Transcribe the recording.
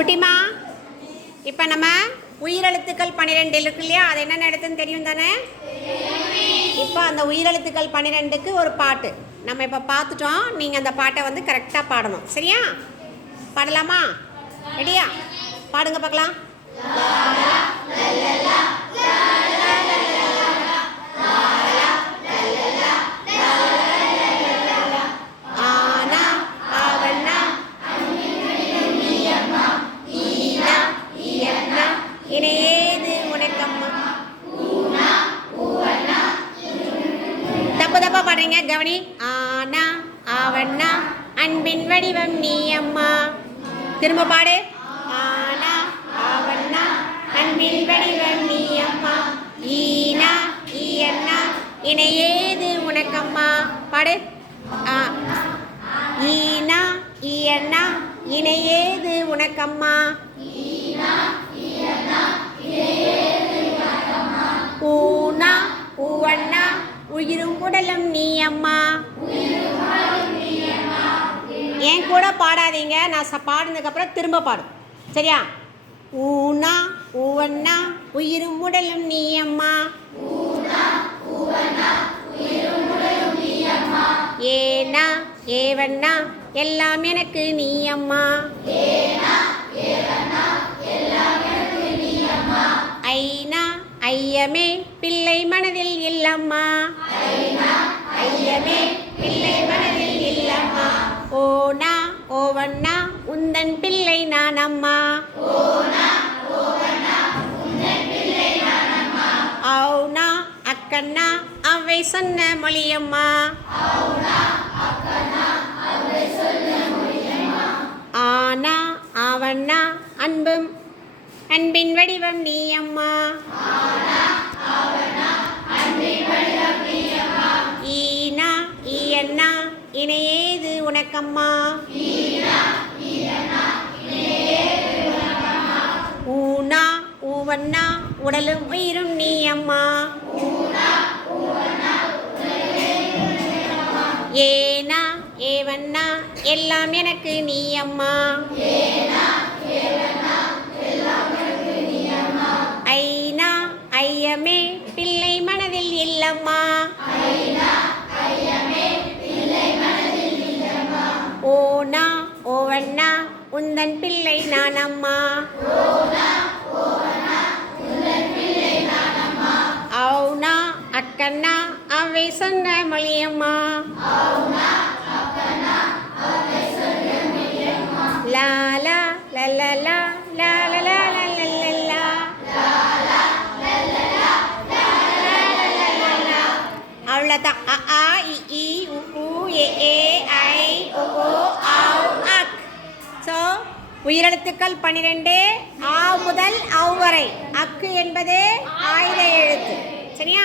குட்டிமா இப்போ நம்ம உயிரெழுத்துக்கள் பன்னிரெண்டு இருக்கு இல்லையா? அது என்னென்ன எழுத்துன்னு தெரியும் தானே? இப்போ அந்த உயிரெழுத்துக்கள் பன்னிரெண்டுக்கு ஒரு பாட்டு. நம்ம இப்போ பார்த்துட்டோம். நீங்கள் அந்த பாட்டை வந்து கரெக்டாக பாடணும். சரியா? பாடலாமா? ரெடியா பாடுங்க பார்க்கலாம். பாடுறீங்க கவனி. ஆனா அவனா அன்பின் வடிவம் நீ அம்மா. திரும்ப பாடு. ஆனா அவனா அன்பின் வடிவம் நீ அம்மா. ஈனா ஈயன்னா இணையேது உனக்கம்மா. பாடு. ஆ. ஈனா ஈயன்னா இணையேது உனக்கம்மா. ஊனா உயிரும் உடலும் நீ அம்மா என் கூட பாடாதீங்க. நான் பாடினதுக்கப்புறம் திரும்ப பாடும். சரியா? ஊனா ஊவண்ணா உயிரும் உடலும் நீ அம்மா ஏனா ஏவண்ணா எல்லாம் எனக்கு நீ அம்மா ஐயமே பிள்ளை மனதில் இல்லம்மா. ஐயமே பிள்ளை மனதில் இல்லம்மா. ஓனா ஓவண்ணா உந்தன் பிள்ளை நான் அம்மா அவுனா அக்கண்ணா அவை சொன்ன மொழியம்மா. ஆனா அவண்ணா அன்பும் அன்பின் வடிவம் நீ அம்மா ஈனா ஈயண்ணா இணையேது உனக்கம்மா. ஊனா ஊவண்ணா உடலும் உயிரும் நீ அம்மா ஏனா ஏவண்ணா எல்லாம் எனக்கு நீ அம்மா నానమ్మా అవునా అక్కన్న అవే సంగమలియమ్మా లాలా లలలా లాలలా அவ்வளோதான் உயிரெழுத்துக்கள் பன்னிரெண்டு ஆ முதல் அவ் வரை. அக்கு என்பது ஆயுத எழுத்து. சரியா?